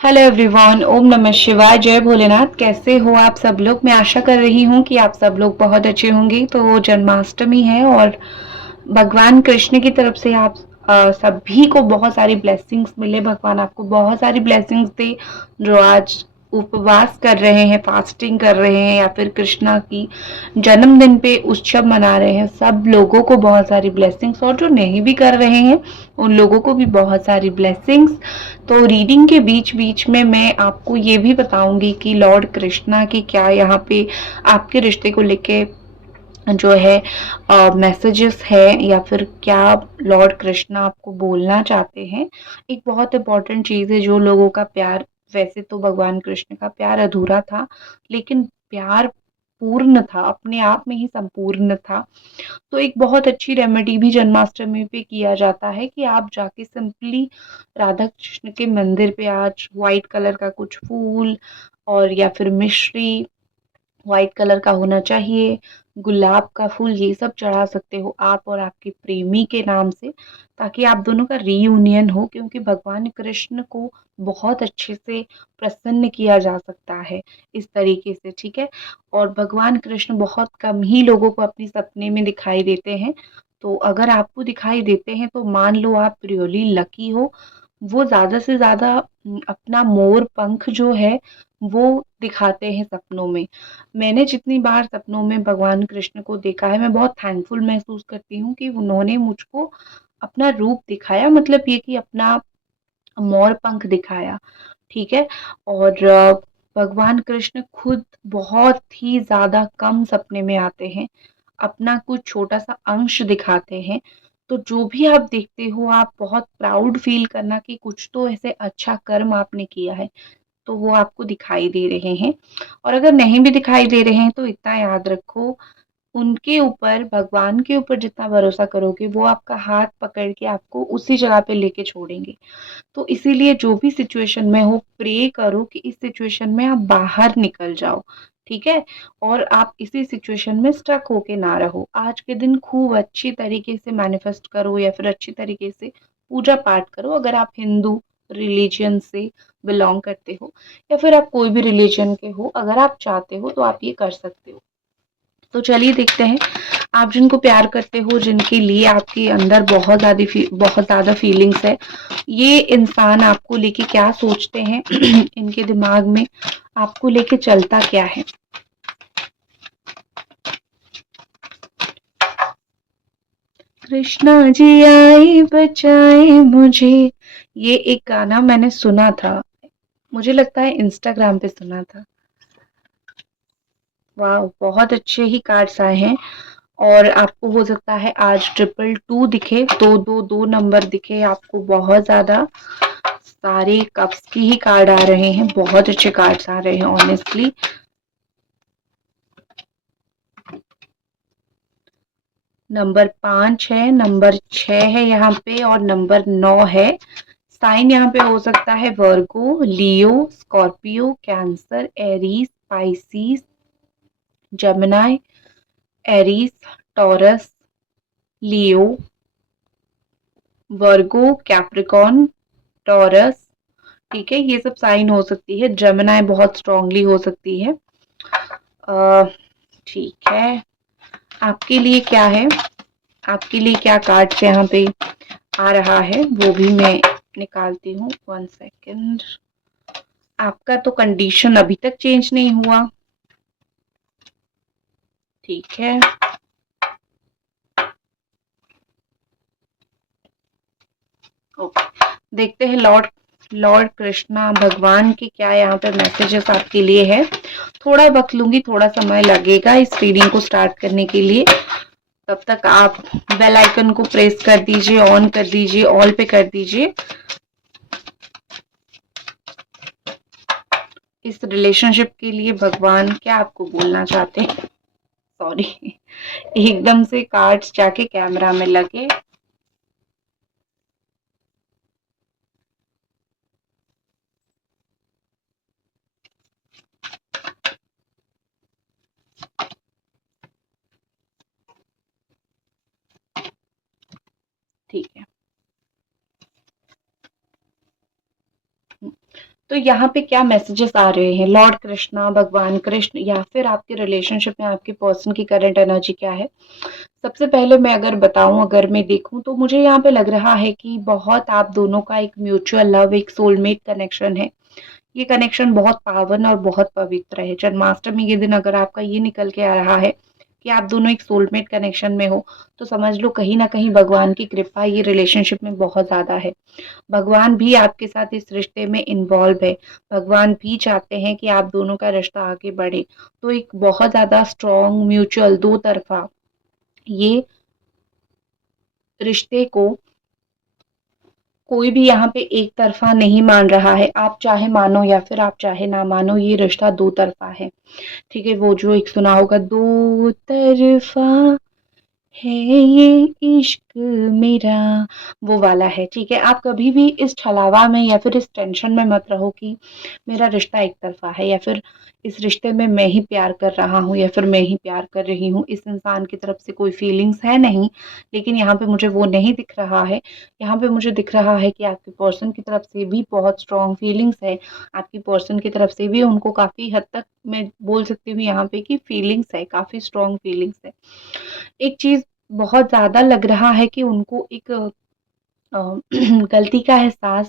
Hello everyone, ओम नमः शिवाय, जय भोलेनाथ। कैसे हो आप सब लोग? मैं आशा कर रही हूँ कि आप सब लोग बहुत अच्छे होंगे। तो जन्माष्टमी है और भगवान कृष्ण की तरफ से आप सभी को बहुत सारी ब्लेसिंग्स मिले। भगवान आपको बहुत सारी ब्लेसिंग्स दे। जो आज उपवास कर रहे हैं, फास्टिंग कर रहे हैं या फिर कृष्णा की जन्मदिन पे उत्सव मना रहे हैं, सब लोगों को बहुत सारी ब्लेसिंग्स, और जो नहीं भी कर रहे हैं उन लोगों को भी बहुत सारी ब्लेसिंग्स। तो रीडिंग के बीच बीच में मैं आपको ये भी बताऊंगी कि लॉर्ड कृष्णा की क्या यहाँ पे आपके रिश्ते को लेके जो है मैसेजेस है, या फिर क्या लॉर्ड कृष्णा आपको बोलना चाहते हैं। एक बहुत इंपॉर्टेंट चीज है, जो लोगों का प्यार, वैसे तो भगवान कृष्ण का प्यार अधूरा था, लेकिन प्यार पूर्ण था, अपने आप में ही संपूर्ण था। तो एक बहुत अच्छी रेमेडी भी जन्माष्टमी पे किया जाता है कि आप जाके सिंपली राधा कृष्ण के मंदिर पे आज व्हाइट कलर का कुछ फूल, और या फिर मिश्री व्हाइट कलर का होना चाहिए, गुलाब का फूल, ये सब चढ़ा सकते हो आप और आपके प्रेमी के नाम से, ताकि आप दोनों का रीयूनियन हो। क्योंकि भगवान कृष्ण को बहुत अच्छे से प्रसन्न किया जा सकता है इस तरीके से, ठीक है। और भगवान कृष्ण बहुत कम ही लोगों को अपने सपने में दिखाई देते हैं। तो अगर आपको दिखाई देते हैं तो मान लो आप रियली लकी हो। वो ज्यादा से ज्यादा अपना मोर पंख जो है वो दिखाते हैं सपनों में। मैंने जितनी बार सपनों में भगवान कृष्ण को देखा है, मैं बहुत थैंकफुल महसूस करती हूँ कि उन्होंने मुझको अपना रूप दिखाया, मतलब ये कि अपना मोर पंख दिखाया, ठीक है। और भगवान कृष्ण खुद बहुत ही ज्यादा कम सपने में आते हैं, अपना कुछ छोटा सा अंश दिखाते हैं। तो जो भी आप देखते हो, आप बहुत प्राउड फील करना कि कुछ तो ऐसे अच्छा कर्म आपने किया है, तो वो आपको दिखाई दे रहे हैं। और अगर नहीं भी दिखाई दे रहे हैं तो इतना याद रखो, उनके ऊपर, भगवान के ऊपर जितना भरोसा करोगे, वो आपका हाथ पकड़ के आपको उसी जगह पे लेके छोड़ेंगे। तो इसीलिए जो भी सिचुएशन में हो, प्रे करो कि इस सिचुएशन में आप बाहर निकल जाओ, ठीक है। और आप इसी सिचुएशन में स्टक होके ना रहो। आज के दिन खूब अच्छी तरीके से मैनिफेस्ट करो, या फिर अच्छी तरीके से पूजा पाठ करो, अगर आप हिंदू रिलीजन से बिलोंग करते हो, या फिर आप कोई भी रिलीजन के हो, अगर आप चाहते हो तो आप ये कर सकते हो। तो चलिए देखते हैं, आप जिनको प्यार करते हो, जिनके लिए आपके अंदर बहुत ज्यादा फीलिंग्स है, ये इंसान आपको लेके क्या सोचते हैं इनके दिमाग में आपको लेके चलता क्या है। कृष्णा जी आए बचाए मुझे, ये एक गाना मैंने सुना था, मुझे लगता है इंस्टाग्राम पे सुना था। वाह, बहुत अच्छे ही कार्ड्स आए हैं। और आपको हो सकता है आज 222 दिखे, दो दो दो नंबर दिखे आपको, बहुत ज्यादा सारे कप्स की ही कार्ड आ रहे हैं, बहुत अच्छे कार्ड्स आ रहे हैं ऑनेस्टली। नंबर 5 है, नंबर 6 है यहाँ पे, और नंबर 9 है। साइन यहाँ पे हो सकता है Virgo, Leo, Scorpio, Cancer, Aries, Pisces, Gemini, Aries, Taurus, Leo, Virgo, Capricorn, Taurus, ठीक है। ये सब साइन हो सकती है। जेमिनाई बहुत स्ट्रांगली हो सकती है। अ, ठीक है, आपके लिए क्या है, आपके लिए क्या कार्ड्स यहाँ पे आ रहा है वो भी मैं निकालती हूँ। 1 सेकेंड। आपका तो कंडीशन अभी तक चेंज नहीं हुआ, ठीक है। ओके, देखते हैं लॉर्ड लॉर्ड कृष्णा भगवान के क्या यहाँ पे मैसेजेस आपके लिए है। थोड़ा वक्त लूंगी, थोड़ा समय लगेगा इस रीडिंग को स्टार्ट करने के लिए। तब तक आप बेल आइकन को प्रेस कर दीजिए, ऑन कर दीजिए, ऑल पे कर दीजिए। इस रिलेशनशिप के लिए भगवान क्या आपको बोलना चाहते हैं। सॉरी, एकदम से कार्ड्स जाके कैमरा में लगे। ठीक है, तो यहाँ पे क्या मैसेजेस आ रहे हैं, लॉर्ड कृष्णा, भगवान कृष्ण, या फिर आपके रिलेशनशिप में आपके पर्सन की करंट एनर्जी क्या है? सबसे पहले मैं अगर बताऊं, अगर मैं देखूं, तो मुझे यहाँ पे लग रहा है कि बहुत आप दोनों का एक म्यूचुअल लव, एक सोलमेट कनेक्शन है। ये कनेक्शन बहुत पावन और बहुत पवित्र है। जन्माष्टमी के दिन अगर आपका ये निकल के आ रहा है कि आप दोनों एक सोलमेट कनेक्शन में हो, तो समझ लो कहीं ना कहीं भगवान की कृपा ये रिलेशनशिप में बहुत ज्यादा है। भगवान भी आपके साथ इस रिश्ते में इन्वॉल्व है। भगवान भी चाहते हैं कि आप दोनों का रिश्ता आगे बढ़े। तो एक बहुत ज्यादा स्ट्रॉन्ग म्यूचुअल दो तरफा ये रिश्ते को कोई भी यहाँ पे एक तरफा नहीं मान रहा है। आप चाहे मानो या फिर आप चाहे ना मानो, ये रिश्ता दो तरफा है। ठीक है, वो जो एक सुना होगा, दो तरफा है ये इश्क मेरा, वो वाला है। ठीक है, आप कभी भी इस छलावा में या फिर इस टेंशन में मत रहो कि मेरा रिश्ता एक तरफा है, या फिर इस रिश्ते में मैं ही प्यार कर रहा हूँ या फिर मैं ही प्यार कर रही हूँ, इस इंसान की तरफ से कोई फीलिंग्स है नहीं। लेकिन यहाँ पे मुझे वो नहीं दिख रहा है। यहाँ पे मुझे दिख रहा है कि आपके पर्सन की तरफ से भी बहुत स्ट्रॉन्ग फीलिंग्स है। आपकी पर्सन की तरफ से भी उनको काफी हद तक मैं बोल सकती हूँ यहाँ पे कि फीलिंग्स है, काफी स्ट्रॉन्ग फीलिंग्स है। एक चीज बहुत ज़्यादा लग रहा है कि उनको एक गलती का एहसास,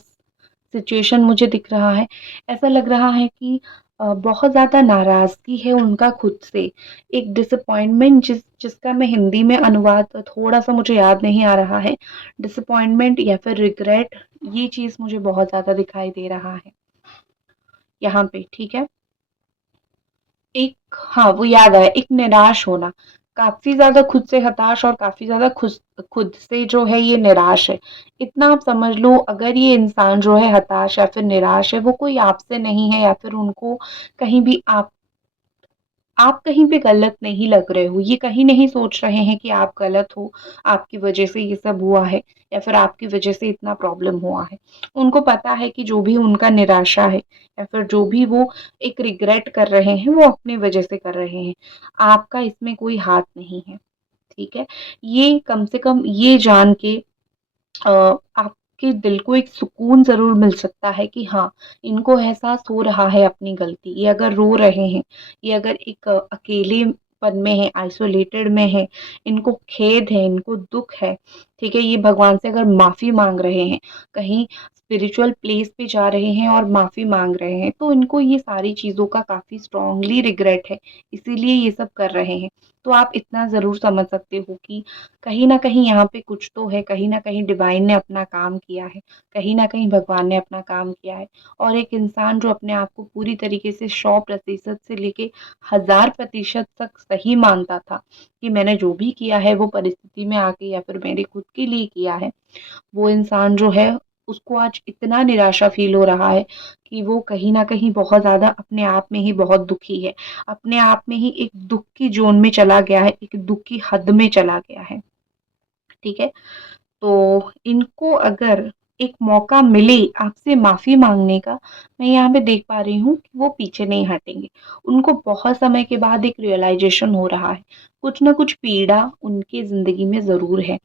सिचुएशन मुझे दिख रहा है। ऐसा लग रहा है कि बहुत ज़्यादा नाराज़गी है उनका खुद से। एक डिसअपॉइंटमेंट, जिसका मैं हिंदी में अनुवाद थोड़ा-सा मुझे याद नहीं आ रहा है। डिसअपॉइंटमेंट या फिर रिग्रेट, ये चीज़ मुझे बहुत ज़्यादा दिखाई दे रहा है यहाँ पे, ठीक है? एक, हाँ, वो याद आया, एक निराश होना, काफ़ी ज़्यादा खुद से हताश और काफ़ी ज़्यादा खुद से जो है ये निराश है। इतना आप समझ लो, अगर ये इंसान जो है हताश या फिर निराश है, वो कोई आपसे नहीं है, या फिर उनको कहीं भी आप कहीं पे गलत नहीं लग रहे हो। ये कहीं नहीं सोच रहे हैं कि आप गलत हो, आपकी वजह से ये सब हुआ है या फिर आपकी वजह से इतना प्रॉब्लम हुआ है। उनको पता है कि जो भी उनका निराशा है या फिर जो भी वो एक रिग्रेट कर रहे हैं, वो अपनी वजह से कर रहे हैं। आपका इसमें कोई हाथ नहीं है, ठीक है? ये कम से कम ये जान के आपके दिल को एक सुकून ज़रूर मिल सकता है कि हाँ, इनको एहसास हो रहा है अपनी गलती। ये अगर रो रहे हैं, ये अगर एक अकेलेपन में है, आइसोलेटेड में है, इनको खेद है, इनको दुःख है, ठीक है? ये भगवान से अगर माफ़ी माँग रहे हैं, कहीं स्पिरिचुअल प्लेस पे जा रहे हैं और माफ़ी माँग रहे हैं, तो इनको ये सारी चीज़ों का काफ़ी स्ट्रॉन्गली रिग्रेट है, इसीलिए ये सब कर रहे हैं। तो आप इतना ज़रूर समझ सकते हो कि कहीं न कहीं यहाँ पे कुछ तो है, कहीं न कहीं डिवाइन ने अपना काम किया है, कहीं न कहीं भगवान ने अपना काम किया है। और एक इंसान जो अपने आप को पूरी तरीके से 100% से लेके 1000% तक सही मानता था कि मैंने जो भी किया है वो परिस्थिति में आके या फिर मेरे खुद के लिए किया है, वो इंसान जो है उसको आज इतना निराशा फ़ील हो रहा है कि वो कहीं न कहीं बहुत ज़्यादा अपने आप में ही बहुत दुखी है। अपने आप में ही एक दुःख की ज़ोन में चला गया है, एक दुःख की हद में चला गया है। ठीक है? तो इनको अगर एक मौका मिले आपसे माफ़ी माँगने का, मैं यहाँ पे देख पा रही हूँ कि वो पीछे नहीं हटेंगे। उनको बहुत समय के बाद एक रियलाइज़ेशन हो रहा है, कुछ न कुछ पीड़ा उनकी ज़िंदगी में ज़रूर है।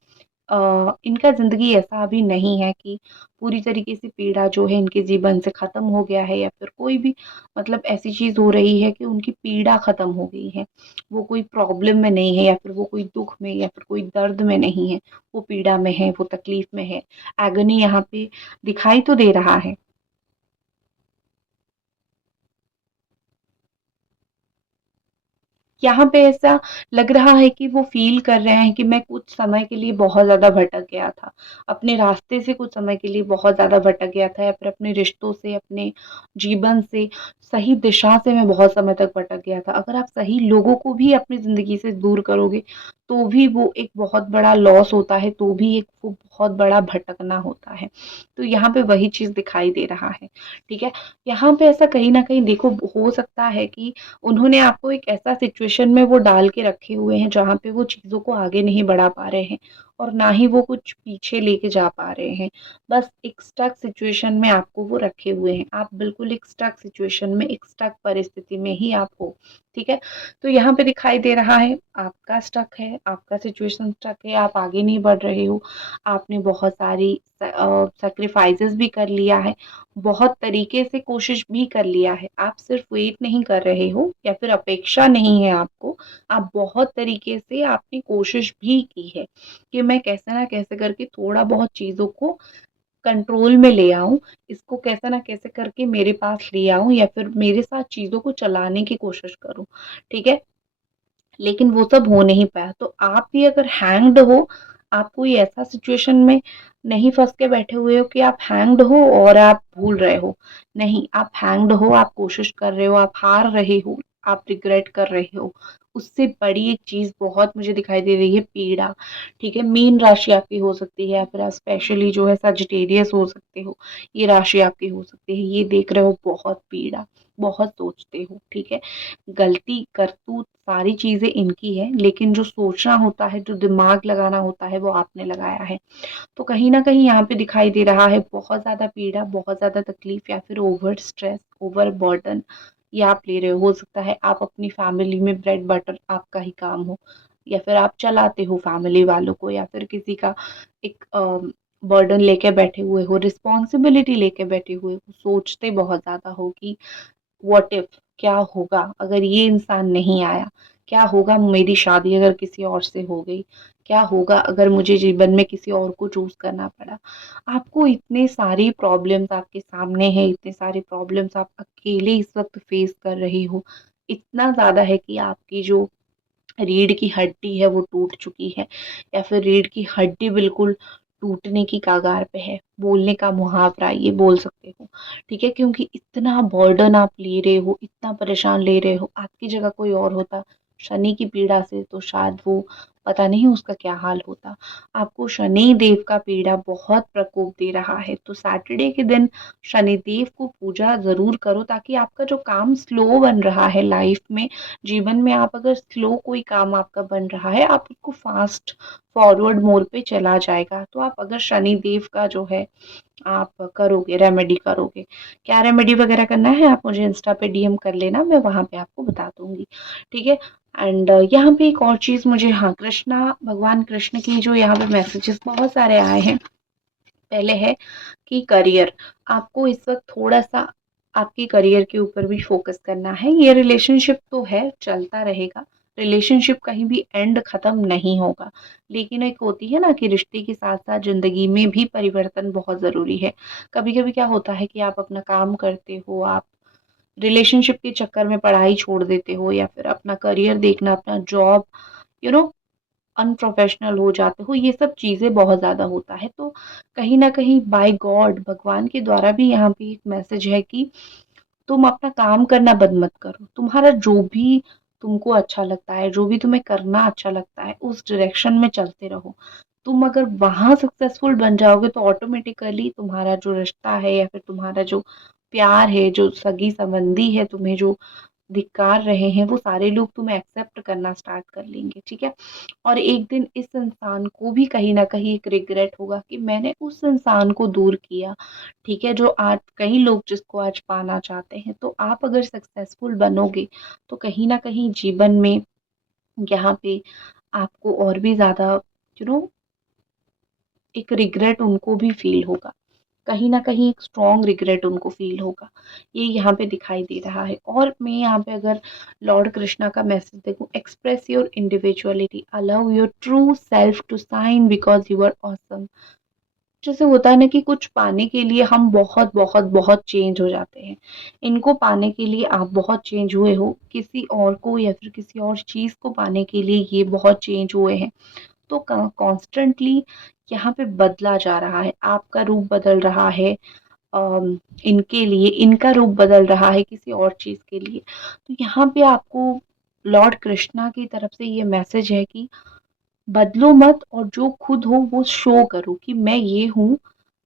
इनका ज़िंदगी ऐसा अभी नहीं है कि पूरी तरीके से पीड़ा जो है इनके जीवन से ख़त्म हो गया है, या फिर कोई भी मतलब ऐसी चीज़ हो रही है कि उनकी पीड़ा ख़त्म हो गई है। वो कोई प्रॉब्लम में नहीं है, या फिर वो कोई दुःख में या फिर कोई दर्द में नहीं है। वो पीड़ा में है, वो तकलीफ़ में है। एगोनी यहाँ पे दिखाई तो दे रहा है। यहाँ पे ऐसा लग रहा है कि वो फ़ील कर रहे हैं कि मैं कुछ समय के लिए बहुत ज़्यादा भटक गया था। अपने रास्ते से कुछ समय के लिए बहुत ज़्यादा भटक गया था, या फिर अपने रिश्तों से, अपने जीवन से, सही दिशा से मैं बहुत समय तक भटक गया था। अगर आप सही लोगों को भी अपनी ज़िंदगी से दूर करोगे, तो भी वो एक बहुत बड़ा लॉस होता है, तो भी एक वो बहुत बड़ा भटकना होता है। तो यहाँ पे वही चीज़ दिखाई दे रहा है, ठीक है? यहाँ पे ऐसा कहीं न कहीं देखो हो सकता है कि उन्होंने आपको एक ऐसा सिचुएशन में वो डाल के रखे हुए हैं जहाँ पे वो चीज़ों को आगे नहीं बढ़ा पा रहे हैं। और ना ही वो कुछ पीछे लेके जा पा रहे हैं। बस एक स्टक सिचुएशन में आपको वो रखे हुए हैं। आप बिल्कुल एक स्टक सिचुएशन में, एक स्टक परिस्थिति में ही आप हो, ठीक है? तो यहाँ पे दिखाई दे रहा है आपका स्टक है, आपका सिचुएशन स्टक है, आप आगे नहीं बढ़ रहे हो। आपने बहुत सारी सैक्रिफाइसेस भी कर लिया है, बहुत तरीके से कोशिश भी कर लिया है। आप सिर्फ वेट नहीं कर रहे हो या फिर अपेक्षा नहीं है आपको, आप बहुत तरीके से आपने कोशिश भी की है कि मैं कैसे ना कैसे करके थोड़ा बहुत चीज़ों को कंट्रोल में ले आऊँ, इसको कैसे ना कैसे करके मेरे पास ले आऊँ या फिर मेरे साथ चीज़ों को चलाने की कोशिश करूँ, ठीक है? लेकिन वो सब हो नहीं पाया। तो आप भी अगर हैंग्ड हो, आप कोई ऐसा सिचुएशन में नहीं फँस के बैठे हुए हो कि आप हैंग्ड हो और आप भूल रहे हो। नहीं, आप हैंग्ड हो, आप कोशिश कर रहे हो, आप हार रहे हो, आप रिग्रेट कर रहे हो। उससे बड़ी एक चीज़ बहुत मुझे दिखाई दे रही है, पीड़ा, ठीक है? मीन राशि आपकी हो सकती है या फिर आप स्पेशली जो है सजिटेरियस हो सकते हो, ये राशि आपकी हो सकती है। ये देख रहे हो बहुत पीड़ा, बहुत सोचते हो, ठीक है? गलती, करतूत सारी चीज़ें इनकी है, लेकिन जो सोचना होता है, जो दिमाग लगाना होता है, वो आपने लगाया है। तो कहीं न कहीं यहाँ पे दिखाई दे रहा है बहुत ज़्यादा पीड़ा, बहुत ज़्यादा तकलीफ़ या फिर ओवर स्ट्रेस, ओवर बर्डन ये आप ले रहे हो। हो सकता है आप अपनी फैमिली में ब्रेड बटर आपका ही काम हो या फिर आप चलाते हो फैमिली वालों को या फिर किसी का एक बर्डन लेके बैठे हुए हो, रिस्पॉन्सिबिलिटी लेके बैठे हुए हो, सोचते बहुत ज़्यादा हो कि व्हाट इफ, क्या होगा अगर ये इंसान नहीं आया? क्या होगा मेरी शादी अगर किसी और से हो गई? क्या होगा अगर मुझे जीवन में किसी और को चूज़ करना पड़ा? आपको इतने सारी प्रॉब्लम्स आपके सामने हैं, इतने सारी प्रॉब्लम्स आप अकेले इस वक़्त फेस कर रही हो। इतना ज़्यादा है कि आपकी जो रीढ़ की हड्डी है वो टूट चुकी है या फिर रीढ़ की हड्डी बिल्कुल टूटने की कगार पे है। बोलने का मुहावरा ये बोल सकते हो, ठीक है? क्योंकि इतना बर्डन आप ले रहे हो, इतना परेशान ले रहे हो, आपकी जगह कोई और होता शनि की पीड़ा से तो शायद वो पता नहीं उसका क्या हाल होता। आपको शनि देव का पीड़ा बहुत प्रकोप दे रहा है, तो सैटरडे के दिन शनिदेव को पूजा ज़रूर करो ताकि आपका जो काम स्लो बन रहा है लाइफ में, जीवन में आप अगर स्लो कोई काम आपका बन रहा है, आप उसको फास्ट फॉरवर्ड मोड पे चला जाएगा। तो आप अगर शनि देव का जो है आप करोगे, रेमेडी करोगे। क्या रेमेडी वगैरह करना है आप मुझे इंस्टा पे डीएम कर लेना, मैं वहाँ पे आपको बता दूँगी, ठीक है? एंड यहाँ पे एक और चीज़ मुझे हाँ, भगवान कृष्ण की जो यहाँ पे मैसेजेस बहुत सारे आए हैं। पहले है कि करियर, आपको इस वक़्त थोड़ा-सा आपके करियर के ऊपर भी फ़ोकस करना है। ये रिलेशनशिप तो है, चलता रहेगा। रिलेशनशिप कहीं भी एंड ख़त्म नहीं होगा। लेकिन एक होती है ना कि रिश्ते के साथ-साथ ज़िंदगी में भी परिवर्तन बहुत ज़रूरी है। कभी-कभी क्या होता है कि आप अपना काम करते हो, आप रिलेशनशिप के चक्कर में पढ़ाई छोड़ देते हो या फिर अपना करियर देखना, अपना जॉब यू नो अनप्रोफेशनल हो जाते हो, ये सब चीज़ें बहुत ज़्यादा होता है। तो कहीं न कहीं बाय गॉड भगवान के द्वारा भी यहाँ पे एक मैसेज है कि तुम अपना काम करना बंद मत करो। तुम्हारा जो भी तुमको अच्छा लगता है, जो भी तुम्हें करना अच्छा लगता है, उस डायरेक्शन में चलते रहो। तुम अगर वहाँ सक्सेसफुल बन जाओगे तो ऑटोमेटिकली तुम्हारा जो रिश्ता है या फिर तुम्हारा जो प्यार है, जो सगी-संबंधी है, तुम्हें जो धिक्कार रहे हैं, वो सारे लोग तुम्हें एक्सेप्ट करना स्टार्ट कर लेंगे, ठीक है? और एक दिन इस इंसान को भी कहीं न कहीं एक रिग्रेट होगा कि मैंने उस इंसान को दूर किया, ठीक है? जो आज कई लोग जिसको आज पाना चाहते हैं, तो आप अगर सक्सेसफुल बनोगे, तो कहीं न कहीं जीवन में यहाँ पे आपको और भी ज़्यादा यू नो एक रिग्रेट उनको भी फ़ील होगा। कहीं न कहीं एक स्ट्रॉन्ग रिग्रेट उनको फ़ील होगा। ये यहाँ पे दिखाई दे रहा है और मैं यहाँ पे अगर लॉर्ड कृष्णा का मैसेज देखूँ, express your individuality, allow your true self to shine because you are awesome. जैसे होता है ना कि कुछ पाने के लिए हम बहुत, बहुत, बहुत चेंज हो जाते हैं। इनको पाने के लिए आप बहुत चेंज हुए हो, किसी और को या फिर किसी और चीज़ को पाने के लिए ये बहुत चेंज हुए हैं। तो कॉन्स्टेंटली यहाँ पे बदला जा रहा है, आपका रूप बदल रहा है इनके लिए, इनका रूप बदल रहा है किसी और चीज़ के लिए। तो यहाँ पे आपको लॉर्ड कृष्णा की तरफ से ये मैसेज है कि बदलो मत और जो खुद हो वो शो करो कि मैं ये हूँ,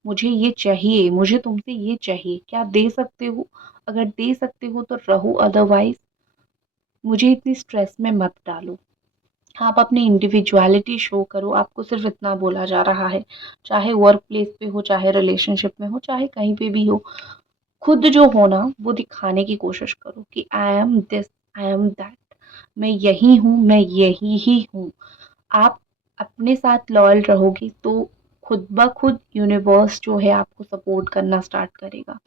मुझे ये चाहिए, मुझे तुमसे ये चाहिए। क्या दे सकते हो? अगर दे सकते हो तो रहो, अदरवाइज़ मुझे इतनी स्ट्रेस में मत डालो। आप अपनी इंडिविजुअलिटी शो करो, आपको सिर्फ इतना बोला जा रहा है, चाहे वर्क प्लेस पे हो, चाहे रिलेशनशिप में हो, चाहे कहीं पे भी हो। खुद जो हो ना वो दिखाने की कोशिश करो कि I am this, I am that, मैं यही हूँ, मैं यही ही हूँ। आप अपने साथ लॉयल रहोगी तो खुद ब खुद यूनिवर्स जो है आपको सपोर्ट करना स्टार्ट करेगा।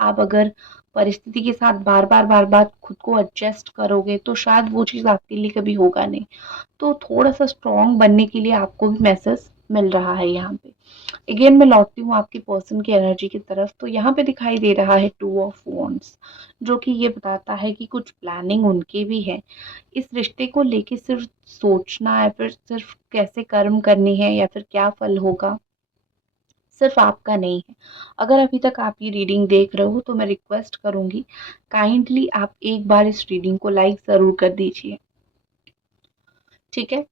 आप अगर परिस्थिति के साथ बार बार खुद को एडजस्ट करोगे तो शायद वो चीज़ आपके लिए कभी होगा नहीं। तो थोड़ा-सा स्ट्रॉन्ग बनने के लिए आपको भी मैसेज मिल रहा है यहाँ पे। अगेन मैं लौटती हूँ आपकी पर्सन की एनर्जी की तरफ, तो यहाँ पे दिखाई दे रहा है 2 ऑफ वॉन्ड्स, जो कि ये बताता है कि कुछ प्लानिंग उनके भी है। इस रिश्ते को लेके सिर्फ सोचना या फिर सिर्फ कैसे कर्म करनी है या फिर क्या फल होगा, सिर्फ आपका नहीं है। अगर अभी तक आप ये रीडिंग देख रहे हो तो मैं रिक्वेस्ट करूँगी, काइंडली आप एक बार इस रीडिंग को लाइक ज़रूर कर दीजिए, ठीक है?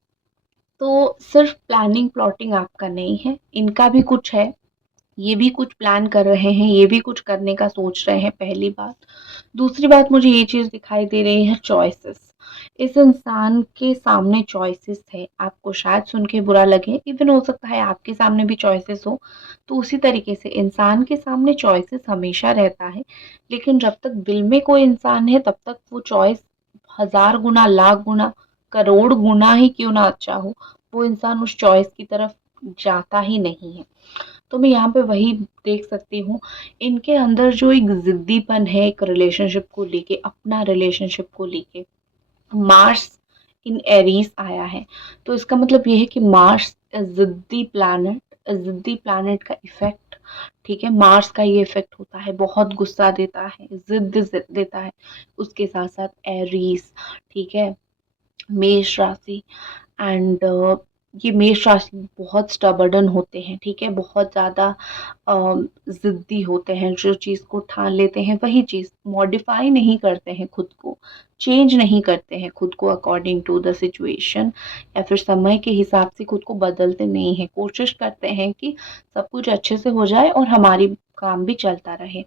तो सिर्फ प्लानिंग प्लॉटिंग आपका नहीं है, इनका भी कुछ है। ये भी कुछ प्लान कर रहे हैं, ये भी कुछ करने का सोच रहे हैं, पहली बात। दूसरी बात मुझे ये चीज़ दिखाई दे रही है, चॉइसेस। इस इंसान के सामने चॉइसेस है, आपको शायद सुन के बुरा लगे, इवन हो सकता है आपके सामने भी चॉइसेस हो। तो उसी तरीके से इंसान के सामने चॉइसेस हमेशा रहता है, लेकिन जब तक दिल में कोई इंसान है तब तक वो चॉइस 1000 गुना, लाख गुना, करोड़ गुना ही क्यों ना अच्छा हो, वो इंसान उस चॉइस की तरफ जाता ही नहीं है। तो मैं यहाँ पे वही देख सकती हूँ, इनके अंदर जो एक ज़िद्दीपन है एक रिलेशनशिप को लेके, अपना रिलेशनशिप को लेके। मार्स इन एरीज़ आया है, तो इसका मतलब ये है कि मार्स ज़िद्दी प्लैनेट का इफ़ेक्ट, ठीक है? मार्स का ये इफ़ेक्ट होता है, बहुत गुस्सा देता है, ज़िद देता है। उसके साथ-साथ एरीज़, ठीक है? मेष राशि एंड ये मेष राशि बहुत स्टबर्डन होते हैं, ठीक है? बहुत ज़्यादा ज़िद्दी होते हैं, जो चीज़ को ठान लेते हैं वही चीज़, मॉडिफ़ाई नहीं करते हैं खुद को, चेंज नहीं करते हैं खुद को अकॉर्डिंग टू द सिचुएशन या फिर समय के हिसाब से खुद को बदलते नहीं हैं। कोशिश करते हैं कि सब कुछ अच्छे से हो जाए और हमारी काम भी चलता रहे,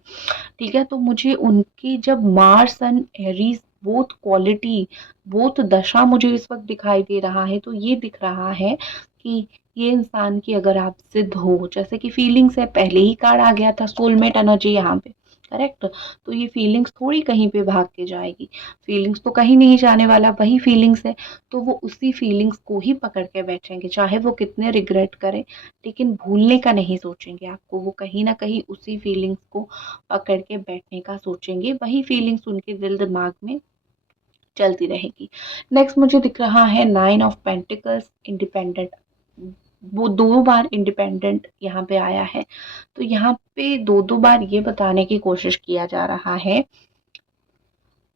ठीक है? तो मुझे उनकी जब Mars and Aries both quality, both दशा मुझे इस वक़्त दिखाई दे रहा है, तो ये दिख रहा है कि ये इंसान की अगर आप ज़िद हो, जैसे कि फीलिंग्स है, पहले ही कार्ड आ गया था सोलमेट एनर्जी यहाँ पे, करेक्ट? तो ये फीलिंग्स थोड़ी कहीं पे भाग के जाएगी, फीलिंग्स तो कहीं नहीं जाने वाला, वही फीलिंग्स है, तो वो उसी फीलिंग्स को ही पकड़ के बैठेंगे, चाहे वो कितने रिग्रेट करें, लेकिन भूलने का नहीं सोचेंगे आपको, वो कहीं न कहीं उसी फीलिंग्स को पकड़ के बैठने का सोचेंगे, वही फीलिंग्स उनके दिल दिमाग में चलती रहेगी। नेक्स्ट मुझे दिख रहा है 9 ऑफ पेंटिकल्स, इंडिपेंडेंट। वो 2 बार इंडिपेंडेंट यहाँ पे आया है, तो यहाँ पे 2-2 बार ये बताने की कोशिश किया जा रहा है,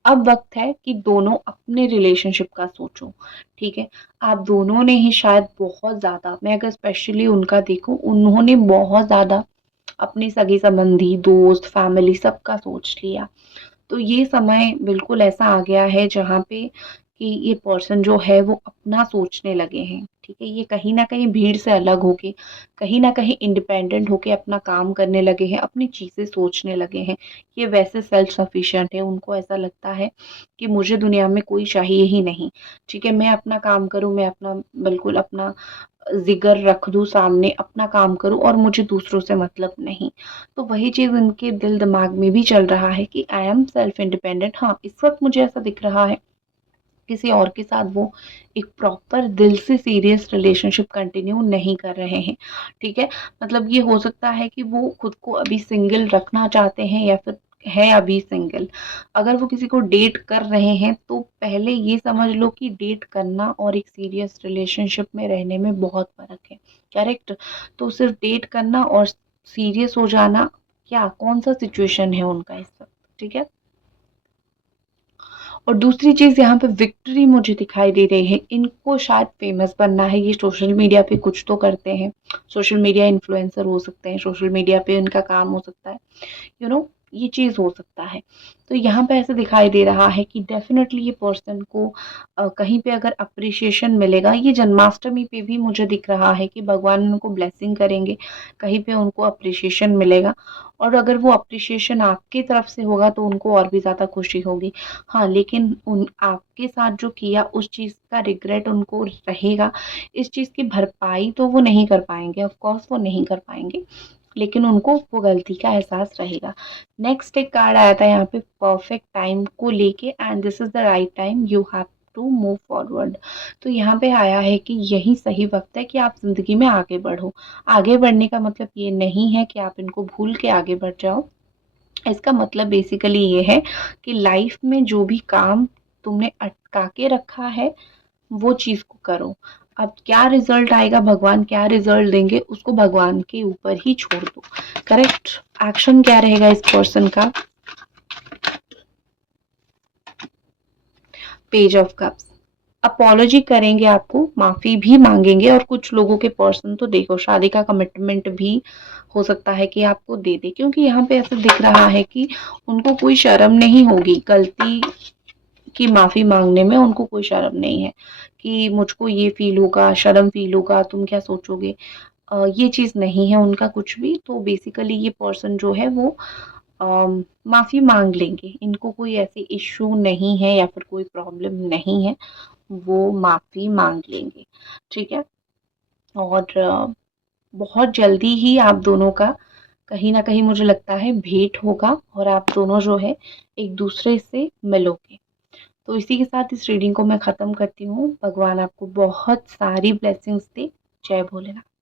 अब वक़्त है कि दोनों अपने रिलेशनशिप का सोचो, ठीक है? आप दोनों ने ही शायद बहुत ज़्यादा, मैं अगर स्पेशली उनका देखूँ, उन्होंने बहुत ज़्यादा अपने सगे-संबंधी, दोस्त, फैमिली सबका सोच लिया। तो ये समय बिल्कुल ऐसा आ गया है जहाँ पे कि ये पर्सन जो है वो अपना सोचने लगे हैं, ठीक है? ये कहीं न कहीं भीड़ से अलग होके, कहीं न कहीं इंडिपेंडेंट होके अपना काम करने लगे हैं, अपनी चीज़ें सोचने लगे हैं। ये वैसे सेल्फ सफिशिएंट है, उनको ऐसा लगता है कि मुझे दुनिया में कोई चाहिए ही नहीं, ठीक है? मैं अपना काम करूँ, मैं अपना बिल्कुल अपना जिगर रख दूँ सामने, अपना काम करूँ और मुझे दूसरों से मतलब नहीं। तो वही चीज़ इनके दिल दिमाग में भी चल रहा है कि आई एम सेल्फ इंडिपेंडेंट। हाँ, इस वक़्त मुझे ऐसा दिख रहा है किसी और के साथ वो एक प्रॉपर दिल से सीरियस रिलेशनशिप कंटिन्यू नहीं कर रहे हैं, ठीक है? मतलब ये हो सकता है कि वो खुद को अभी सिंगल रखना चाहते हैं या फिर है अभी सिंगल। अगर वो किसी को डेट कर रहे हैं तो पहले ये समझ लो कि डेट करना और एक सीरियस रिलेशनशिप में रहने में बहुत फ़र्क है, करेक्ट? तो सिर्फ डेट करना और सीरियस हो जाना, क्या कौन-सा सिचुएशन है उनका इस वक़्त, ठीक है? और दूसरी चीज़ यहाँ पे विक्ट्री मुझे दिखाई दे रही है, इनको शायद फ़ेमस बनना है, ये सोशल मीडिया पे कुछ तो करते हैं, सोशल मीडिया इन्फ्लुएंसर हो सकते हैं, सोशल मीडिया पे इनका काम हो सकता है, यू नो ये चीज़ हो सकता है। तो यहाँ पे ऐसे दिखाई दे रहा है कि डेफ़िनेटली ये पर्सन को कहीं पे अगर एप्रिसिएशन मिलेगा, ये जन्माष्टमी पे भी मुझे दिख रहा है कि भगवान उनको ब्लेसिंग करेंगे, कहीं पे उनको एप्रिसिएशन मिलेगा और अगर वो एप्रिसिएशन आपकी तरफ से होगा तो उनको और भी ज़्यादा खुशी होगी। हाँ, लेकिन उन आपके साथ जो किया उस चीज़ का रिग्रेट उनको रहेगा, इस चीज़ की भरपाई तो वो नहीं कर पाएँगे, ऑफ़ कोर्स वो नहीं कर पाएँगे। लेकिन उनको वो गलती का एहसास रहेगा। नेक्स्ट एक कार्ड आया था यहाँ पे परफेक्ट टाइम को लेके and this is the right time you have to move forward. तो यहाँ पे आया है कि यही सही वक़्त है कि आप ज़िंदगी में आगे बढ़ो। आगे बढ़ने का मतलब ये नहीं है कि आप इनको भूल के आगे बढ़ जाओ। इसका मतलब बेसिकली ये है कि लाइफ़ में जो भी काम तुमने अटका के रखा है वो चीज़ को करो। अब क्या रिज़ल्ट आएगा, भगवान क्या रिज़ल्ट देंगे, उसको भगवान के ऊपर ही छोड़ दो। करेक्ट? एक्शन क्या रहेगा इस पर्सन का? Page of cups. अपॉलॉजी करेंगे आपको, माफ़ी भी माँगेंगे और कुछ लोगों के पर्सन तो देखो शादी का कमिटमेंट भी हो सकता है कि आपको दे दे क्योंकि यहाँ पे ऐसा दिख रहा है कि उनको कोई शर्म नहीं होगी, गलती की माफ़ी माँगने में उनको कोई शर्म नहीं है कि मुझको ये फ़ील होगा, शर्म फ़ील होगा, तुम क्या सोचोगे? ये चीज़ नहीं है उनका कुछ भी, तो बेसिकली ये पर्सन जो है वो माफ़ी माँग लेंगे। इनको कोई ऐसे इश्यू नहीं है या फिर कोई प्रॉब्लम नहीं है, वो माफ़ी माँग लेंगे, ठीक है? और बहुत जल्दी ही आप दोनों का कहीं न कहीं मुझे लगता है भेंट होगा और आप दोनों जो है एक-दूसरे से मिलोगे। तो इसी के साथ इस रीडिंग को मैं ख़त्म करती हूँ। भगवान आपको बहुत सारी ब्लेसिंग्स दे। जय भोलेनाथ।